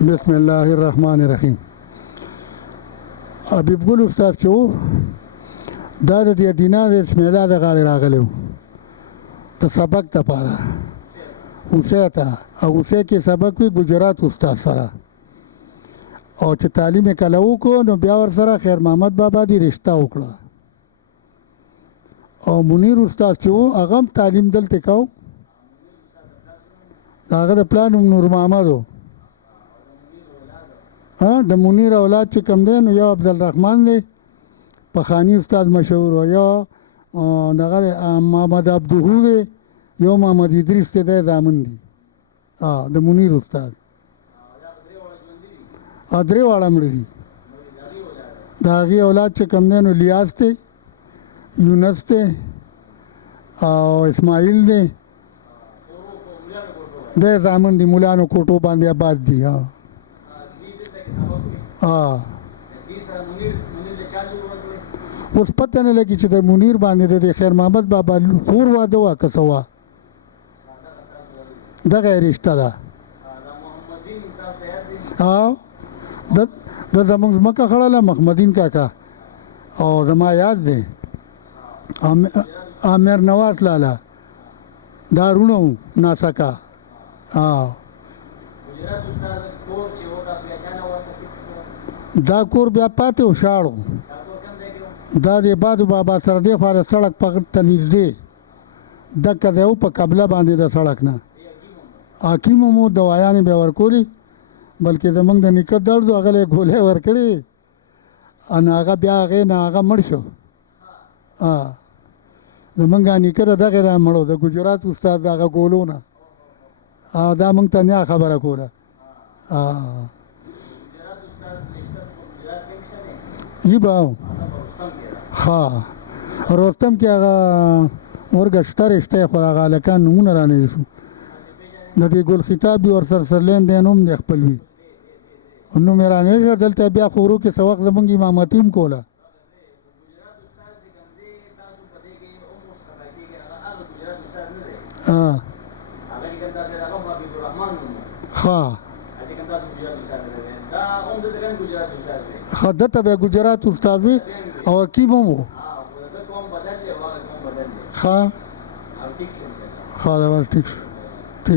بسم الله الرحمن الرحیم. حبیب ګل استاد چې و دا د دې دینا د اسمیدا د غاړې راغلی و د سبق دپاره اوسه ته او اوسه کې سبق وي ګجرات استاد سره او چې تعلیم یې کله وکړو نو بیا ورسره خیر محمد بابا دې رشته وکړه او منیر استاد چې و هغه هم تعلیم دلته کو د هغه د پلان نور محمد و د منیر اولاد چې کم دی نو یو عبدالرحمن دی پخانی استاد مشهور و یا دغه محمد عبدهو دی یو محمد ادریس دی دی زامن دی د منیر استاد درې واړه مړه دي د هغې اولاد چې کم دی نو لیاس دی یونس دی او اسماعیل دی دی زامن دی مولانو کوټو باندې آباد دی اوس پته نه لګي چې د منیر باندې د خیر محمد بابا خور واده وا که څه وا دغه رشته ده د زمونږ ځمکه خړله محمدین کاکا او زما یاد دی امیر نواز لالا دا رونو ناسکا دا کور بیا پاتې و شاړو دا د بادو بابا سره دی خو سړک په ته نږدې دکه دی و په قبله باندې د سړک نه حکیمو مو دوایانې بیا ورکولي بلکې زمونږ د نیکه درد و هغه له ګولۍ ورکړې نو هغه بیا هغې نه هغه مړ شو زمونږ نیکه د دغې نه مړو د ګجرات استاد د هغه ګولو نه دا مونږ ته نیا خبره کوله ای با ښه رستم کې هغه ورګه شته رشته یې خو هغه هلکان نومونه رانوي شو د دې ګل خطاب دي ورسره سرلین دی نوم دی خپل وي نوم یې رانوي شو دلته بیا خورو کې څه وخت زمونږ امامتي هم کوله ښه دته به ګجرات استاد وي او حکیم هم و ښه دا بس ټیک شو